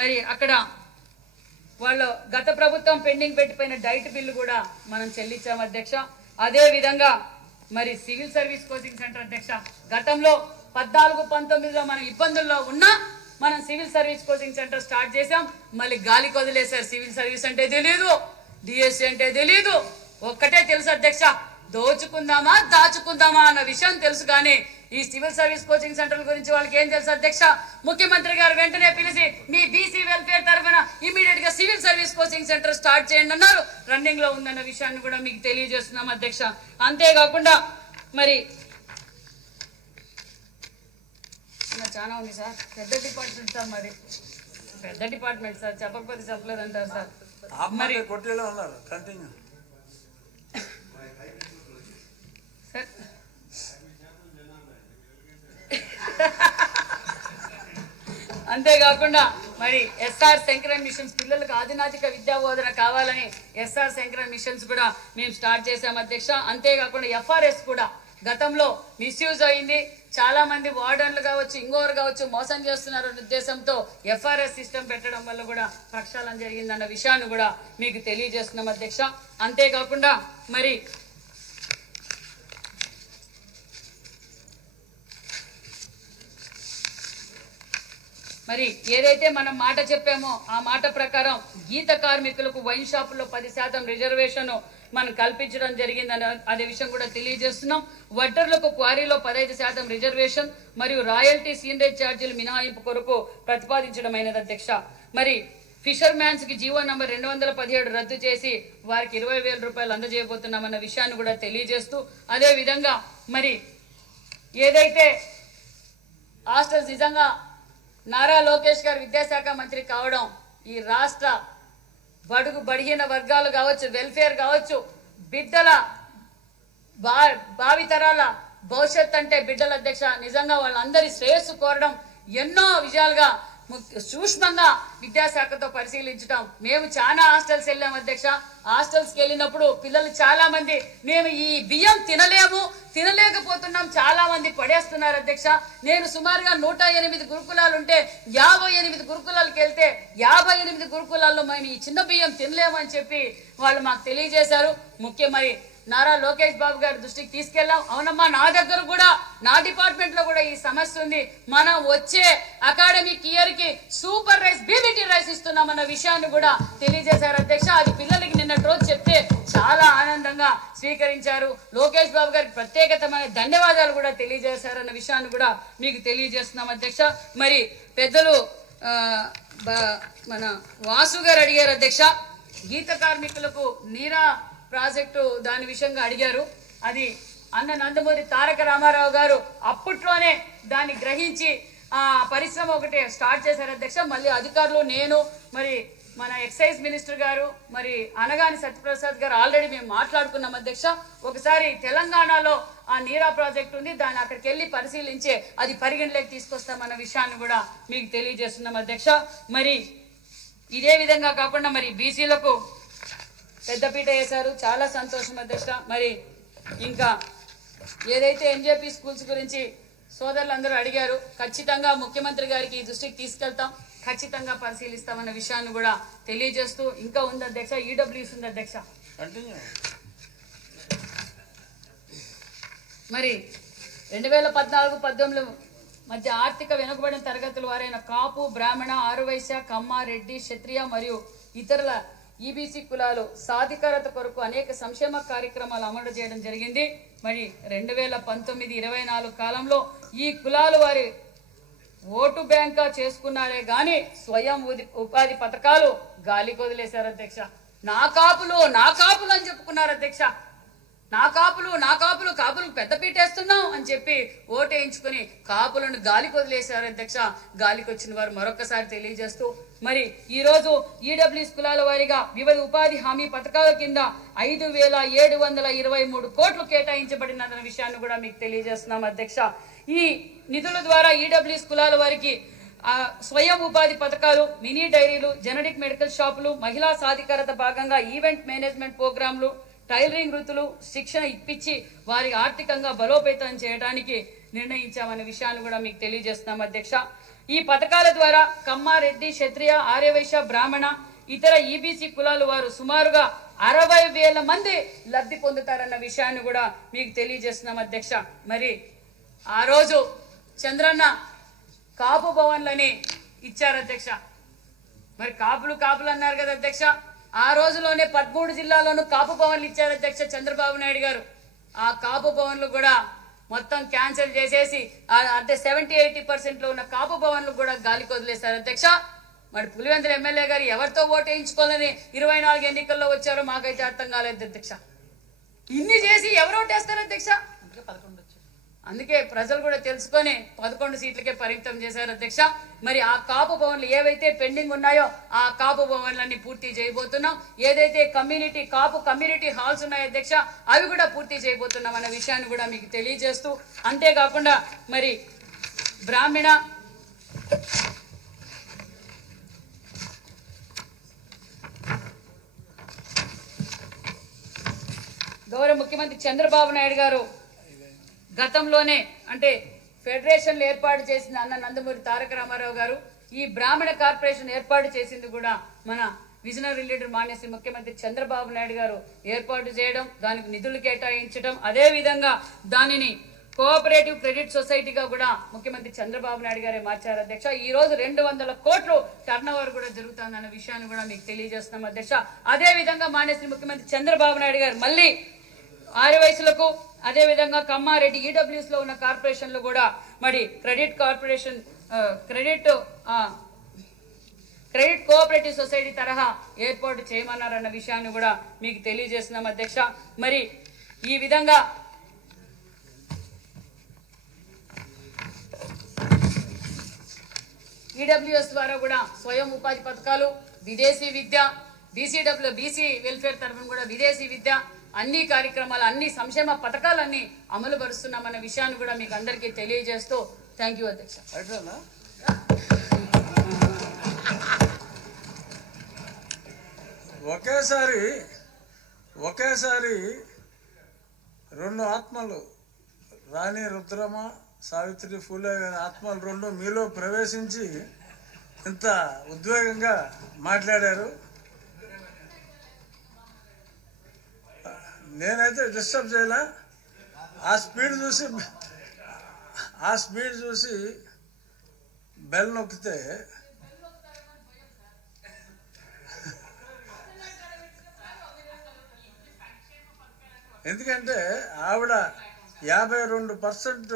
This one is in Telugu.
మరి అక్కడ వాళ్ళు గత ప్రభుత్వం పెండింగ్ పెట్టిపోయిన డైట్ బిల్లు కూడా మనం చెల్లించాం అధ్యక్ష. అదే విధంగా మరి సివిల్ సర్వీస్ కోచింగ్ సెంటర్ అధ్యక్ష, గతంలో 14-19లో మనం ఇబ్బందుల్లో ఉన్నా మనం civil service coaching centre start చేసాం. మళ్ళీ గాలికి వదిలేశారు. సివిల్ సర్వీస్ అంటే తెలియదు, డిఎస్సి అంటే తెలియదు. ఒక్కటే తెలుసు అధ్యక్ష, దోచుకుందామా దాచుకుందామా అన్న విషయం తెలుసు. కానీ ఈ సివిల్ సర్వీస్ కోచింగ్ సెంటర్ గురించి వాళ్ళకి ఏం తెలుసు అధ్యక్ష? ముఖ్యమంత్రి గారు వెంటనే పిలిచి మీ బీసీ వెల్ఫేర్ తరఫున ఇమీడియట్ గా civil service coaching centre start చేయండి అన్నారు. రన్నింగ్ లో ఉందన్న విషయాన్ని కూడా మీకు తెలియజేస్తున్నాం అధ్యక్ష. అంతేకాకుండా మరి చాలా ఉంది సార్, పెద్ద డిపార్ట్మెంట్ సార్, మరి పెద్ద డిపార్ట్మెంట్ సార్, చెప్పకపోతే చెప్పలేదంటారు సార్. మరి అంతేకాకుండా మరి ఎస్ఆర్ శంకరన్ మిషన్స్, పిల్లలకు ఆధునాతిక విద్యా బోధన కావాలని ఎస్ఆర్ శంకరన్ మిషన్స్ కూడా మేము స్టార్ట్ చేసాం అధ్యక్ష. అంతేకాకుండా ఎఫ్ఆర్ఎస్ కూడా గతంలో మిస్యూజ్ అయింది. చాలా మంది వార్డన్లు కావచ్చు, ఇంకోరు కావచ్చు మోసం చేస్తున్నారు ఉద్దేశంతో ఎఫ్ఆర్ఎస్ సిస్టమ్ పెట్టడం వల్ల కూడా ప్రక్షాళన జరిగిందన్న విషయాన్ని కూడా మీకు తెలియజేస్తున్నాం అధ్యక్ష. అంతేకాకుండా మరి మరి ఏదైతే మనం మాట చెప్పామో ఆ మాట ప్రకారం గీత కార్మికులకు వైన్ షాపుల్లో 10% రిజర్వేషన్ మనం కల్పించడం జరిగిందని అదే విషయం కూడా తెలియజేస్తున్నాం. వడ్డర్లకు క్వారీలో 15% రిజర్వేషన్ మరియు రాయల్టీ సీనరేజ్ ఛార్జీలు మినహాయింపు కొరకు ప్రతిపాదించడమైనది అధ్యక్ష. మరి ఫిషర్ మ్యాన్స్ కి జీవో నంబర్ 217 రద్దు చేసి వారికి 20,000 రూపాయలు అందజేయబోతున్నామన్న విషయాన్ని కూడా తెలియజేస్తూ, అదే విధంగా మరి ఏదైతే హాస్టల్స్ నిజంగా నారా లోకేష్ గారు విద్యాశాఖ మంత్రి కావడం ఈ రాష్ట్ర బడుగు బడిగిన వర్గాలు కావచ్చు, వెల్ఫేర్ కావచ్చు, బిడ్డల భావితరాల భవిష్యత్ అంటే బిడ్డల అధ్యక్ష, నిజంగా వాళ్ళందరి శ్రేయస్సు కోరడం, ఎన్నో విజయాలుగా సూక్ష్మంగా విద్యాశాఖతో పరిశీలించడం. మేము చాలా హాస్టల్స్ వెళ్ళాం అధ్యక్ష. హాస్టల్స్కి వెళ్ళినప్పుడు పిల్లలు చాలా మంది మేము ఈ బియ్యం తినలేకపోతున్నాం, చాలా మంది పడేస్తున్నారు అధ్యక్ష. నేను సుమారుగా 108 గురుకులాలు ఉంటే 58 గురుకులాలకు వెళ్తే 58 గురుకులాల్లో మేము ఈ చిన్న బియ్యం తినలేమని చెప్పి వాళ్ళు మాకు తెలియజేశారు. ముఖ్యమై నారా లోకేష్ బాబు గారి దృష్టికి తీసుకెళ్ళాం. అవునమ్మా, నా దగ్గర కూడా, నా డిపార్ట్మెంట్ లో కూడా ఈ సమస్య ఉంది. మనం వచ్చే అకాడమిక్ ఇయర్ కి సూపర్ రైస్, బీబీటీ రైస్ ఇస్తున్నామన్న విషయాన్ని కూడా తెలియజేశారు అధ్యక్ష. అది పిల్లలకి నిన్నటి రోజు చెప్తే చాలా ఆనందంగా స్వీకరించారు. లోకేష్ బాబు గారికి ప్రత్యేకమైన ధన్యవాదాలు కూడా తెలియజేశారన్న విషయాన్ని కూడా మీకు తెలియజేస్తున్నాం అధ్యక్ష. మరి పెద్దలు మన వాసు గారు అడిగారు అధ్యక్ష, గీత కార్మికులకు నీరా ప్రాజెక్టు దాని విషయంగా అడిగారు. అది అన్న నందమూరి తారక రామారావు గారు అప్పట్లోనే దాన్ని గ్రహించి ఆ పరిశ్రమ ఒకటి స్టార్ట్ చేశారు అధ్యక్ష. మళ్ళీ అధికారులు, నేను, మరి మన ఎక్సైజ్ మినిస్టర్ గారు, మరి అనగాని సత్యప్రసాద్ గారు ఆల్రెడీ మేము మాట్లాడుకున్నాం అధ్యక్ష. ఒకసారి తెలంగాణలో ఆ నీరా ప్రాజెక్ట్ ఉంది, దాన్ని అక్కడికి వెళ్ళి పరిశీలించే అది పరిగణలోకి తీసుకొస్తామన్న విషయాన్ని కూడా మీకు తెలియజేస్తున్నాం అధ్యక్ష. మరి ఇదే విధంగా కాకుండా మరి బీసీలకు పెద్దపీట వేశారు, చాలా సంతోషం అధ్యక్ష. మరి ఇంకా ఏదైతే ఎన్జేపీ స్కూల్స్ గురించి సోదరులందరూ అడిగారు, ఖచ్చితంగా ముఖ్యమంత్రి గారికి దృష్టికి తీసుకెళ్తాం, ఖచ్చితంగా పరిశీలిస్తామన్న విషయాన్ని కూడా తెలియజేస్తూ, ఇంకా ఉంది అధ్యక్ష, ఈడబ్ల్యూఎస్ ఉంది అధ్యక్ష. మరి 2014-18 మధ్య ఆర్థిక వెనుకబడిన తరగతుల వారైన కాపు, బ్రాహ్మణ, ఆరువైశ్య, కమ్మ, రెడ్డి, క్షత్రియ మరియు ఇతరుల ఈబీసీ కులాలు సాధికారత కొరకు అనేక సంక్షేమ కార్యక్రమాలు అమలు చేయడం జరిగింది. మరి 2019-24 కాలంలో ఈ కులాలు వారి ఓటు బ్యాంక్గా చేసుకున్నారే గాని స్వయం ఉపాధి పథకాలు గాలికి వదిలేశారు అధ్యక్ష. నా కాపులు అని చెప్పుకున్నారు అధ్యక్ష. నా కాపులు కాపులకు పెద్దపీట వేస్తున్నాం అని చెప్పి ఓటు వేయించుకుని కాపులను గాలికి వదిలేశారు అధ్యక్ష. గాలికి వచ్చిన వారు మరొకసారి తెలియజేస్తూ, మరి ఈ రోజు ఈడబ్ల్యూఎస్ కులాల వారీగా వివిధ ఉపాధి హామీ పథకాల కింద 5,723 కోట్లు కేటాయించబడినన్న విషయాన్ని కూడా మీకు తెలియజేస్తున్నాం అధ్యక్ష. ఈ నిధుల ద్వారా ఈడబ్ల్యూఎస్ కులాల వారికి స్వయం ఉపాధి పథకాలు, మినీ డైరీలు, జెనరిక్ మెడికల్ షాపులు, మహిళా సాధికారత భాగంగా ఈవెంట్ మేనేజ్మెంట్ ప్రోగ్రాంలు, టైలరింగ్ వృత్తులు శిక్షణ ఇప్పించి వారి ఆర్థికంగా బలోపేతం చేయడానికి నిర్ణయించామనే విషయాన్ని కూడా మీకు తెలియజేస్తున్నాం అధ్యక్ష. ఈ పథకాల ద్వారా కమ్మ, రెడ్డి, క్షత్రియ, ఆర్యవైశ్య, బ్రాహ్మణ, ఇతర ఈబీసీ కులాల వారు సుమారుగా 60,000 మంది లబ్ధి పొందుతారన్న విషయాన్ని కూడా మీకు తెలియజేస్తున్నాం అధ్యక్ష. మరి ఆ రోజు చంద్రన్న కాపు భవన్లని ఇచ్చారు అధ్యక్ష. మరి కాపులు అన్నారు కదా అధ్యక్ష. ఆ రోజులోనే 13 జిల్లాల్లోనూ కాపు భవన్లు ఇచ్చారు అధ్యక్ష చంద్రబాబు నాయుడు గారు. ఆ కాపు భవన్లు కూడా మొత్తం క్యాన్సిల్ చేసేసి అంటే 70-80% ఉన్న కాపు భవన్లు కూడా గాలికి వదిలేశారు అధ్యక్ష. మరి పులివెందుల ఎమ్మెల్యే గారు ఎవరితో ఓటు వేయించుకోవాలని 24 ఎన్నికల్లో వచ్చారో మాకైతే అర్థం కాలేదు అధ్యక్ష. ఇన్ని చేసి ఎవరు ఓటేస్తారు అధ్యక్ష? అందుకే ప్రజలు కూడా తెలుసుకొని 11 సీట్లకే పరిమితం చేశారు అధ్యక్ష. మరి ఆ కాపు భవన్లు ఏవైతే పెండింగ్ ఉన్నాయో ఆ కాపు భవన్లన్నీ పూర్తి చేయబోతున్నాం. ఏదైతే కాపు కమ్యూనిటీ హాల్స్ ఉన్నాయో అధ్యక్ష అవి కూడా పూర్తి చేయబోతున్నాం అన్న విషయాన్ని కూడా మీకు తెలియజేస్తూ, అంతేకాకుండా మరి బ్రాహ్మణ గౌరవ ముఖ్యమంత్రి చంద్రబాబు నాయుడు గారు గతంలోనే అంటే ఫెడరేషన్లు ఏర్పాటు చేసిన అన్న నందమూరి తారక రామారావు గారు ఈ బ్రాహ్మణ కార్పొరేషన్ ఏర్పాటు చేసింది కూడా మన విజనరీ లీడర్ మాన్యశ్రీ ముఖ్యమంత్రి చంద్రబాబు నాయుడు గారు ఏర్పాటు చేయడం, దానికి నిధులు కేటాయించడం, అదే విధంగా దానిని కోఆపరేటివ్ క్రెడిట్ సొసైటీగా కూడా ముఖ్యమంత్రి చంద్రబాబు నాయుడు గారే మార్చారు అధ్యక్ష. ఈ రోజు 200 కోట్లు టర్నోవర్ కూడా జరుగుతుందన్న విషయాన్ని కూడా మీకు తెలియజేస్తున్నాం అధ్యక్ష. అదే విధంగా మాన్యశ్రీ ముఖ్యమంత్రి చంద్రబాబు నాయుడు గారు మళ్ళీ ఆర్యవైశ్యులకు, అదేవిధంగా కమ్మారెడ్డి ఈడబ్ల్యూఎస్ లో ఉన్న కార్పొరేషన్లు కూడా మరి క్రెడిట్ కోఆపరేటివ్ సొసైటీ తరహా ఏర్పాటు చేయమన్నారన్న విషయాన్ని కూడా మీకు తెలియజేస్తున్నాం అధ్యక్ష. మరి ఈ విధంగా ఈడబ్ల్యూఎస్ ద్వారా కూడా స్వయం ఉపాధి పథకాలు, విదేశీ విద్య, బీసీ వెల్ఫేర్ తరఫున కూడా విదేశీ విద్య, అన్ని కార్యక్రమాలు, అన్ని సంక్షేమ పథకాలన్నీ అమలు పరుస్తున్నామన్న విషయాన్ని కూడా మీకు అందరికీ తెలియజేస్తూ థ్యాంక్ యూ అధ్యక్ష. ఒకేసారి 2 ఆత్మలు, రాణి రుద్రమ, సావిత్రి ఫూలే గారి ఆత్మలు 2 మీలో ప్రవేశించి ఇంత ఉద్వేగంగా మాట్లాడారు. నేనైతే డిస్టర్బ్ చేయలే. ఆ స్పీడ్ చూసి బెల్ నొక్కితే ఎందుకంటే ఆవిడ 52%